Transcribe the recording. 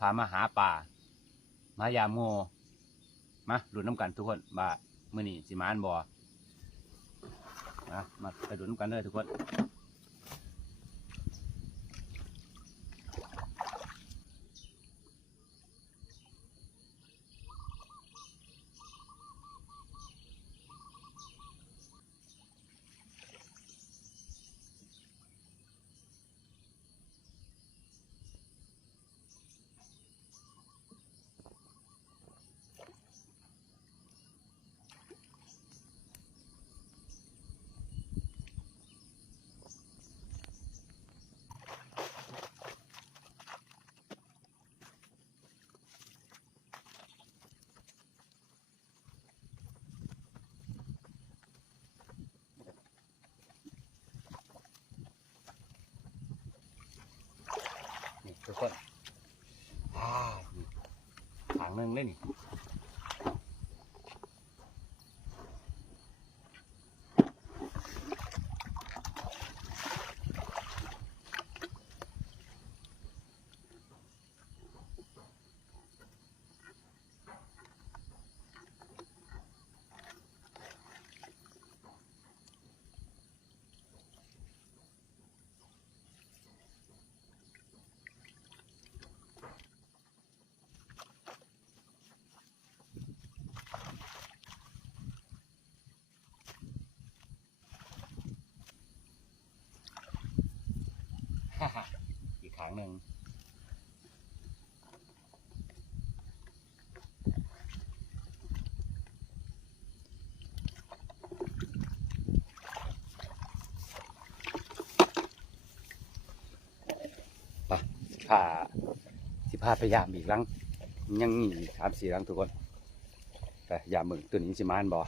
พามาหาป่ามายามโมมาลุ้นน้ำกันทุกคนบ่ามื้อนี้สิมานบ่มาไปลุ้นน้ำกันเลยทุกคนนี่ทุกคนทางนึงเลยนี่อีกทางหนึ่งป่ะสิพาพยายามอีกครั้งยังมี3-4ครั้งทุกคนแต่ยามมึงตัวนี้สิมานบ่